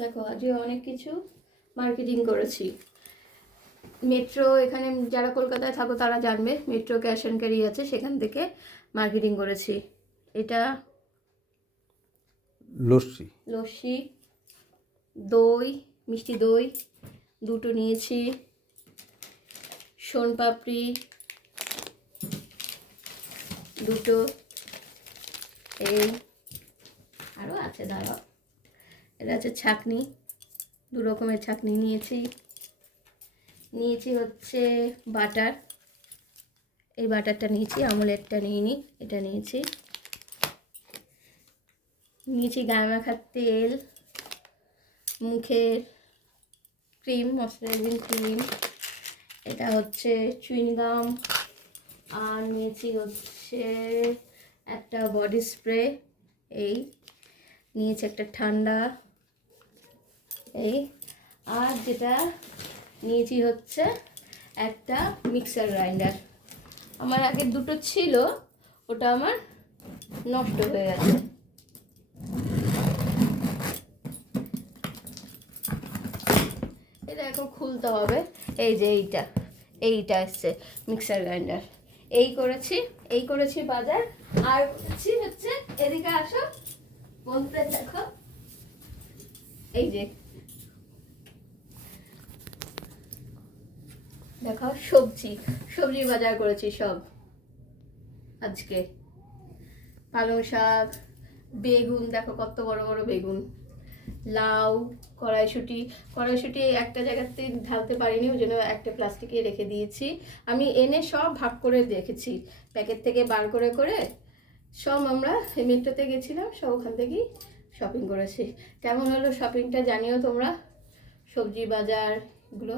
দেখো আজকে অনেক কিছু মার্কেটিং করেছি। মেট্রো, এখানে যারা কলকাতায় থাকো তারা জানবে, মেট্রো ক্যাশ অ্যান্ড ক্যারি আছে, সেখান থেকে মার্কেটিং করেছি। এটা লস্যি, লস্যি, দই, মিষ্টি দই দুটো নিয়েছি, সোনপাপড়ি দুটো, এই আরও আছে, দাঁড়াও, এটা আছে ছাঁকনি, দু রকমের ছাঁকনি নিয়েছি। নিয়েছি হচ্ছে বাটার, এই বাটারটা নিয়েছি, আমুলেরটা নিইনি, এটা নিয়েছি। নিয়েছি গায়ে মাখার তেল, মুখের ক্রিম, ময়শ্চারাইজিং ক্রিম, এটা হচ্ছে চুইংগাম, আর নিয়েছি হচ্ছে একটা বডি স্প্রে, এই নিয়েছি একটা ঠান্ডা, এই আর যেটা নিয়েছি হচ্ছে একটা মিক্সার গ্রাইন্ডার। আমার আগে দুটো ছিল, ওটা আমার নষ্ট হয়ে গেছে। এটা এখন খুলতে হবে। এই যে এইটা এসছে মিক্সার গ্রাইন্ডার। এই করেছি বাজার। আর করেছি হচ্ছে, এদিকে আসো বলতে, দেখো এই যে দেখো সবজি বাজার করেছি সব আজকে। পালং শাক, বেগুন, দেখো কত বড় বড় বেগুন, লাউ, কড়াইশুঁটি একটা জায়গাতে ঢালতে পারিনি, ওই জন্য একটা প্লাস্টিকে রেখে দিয়েছি। আমি এনে সব ভাগ করে রেখেছি, প্যাকেট থেকে বার করে করে সব। আমরা মেট্রোতে গেছিলাম, সব ওখান থেকেই শপিং করেছি। কেমন হলো শপিংটা জানিও তোমরা, সবজি বাজারগুলো।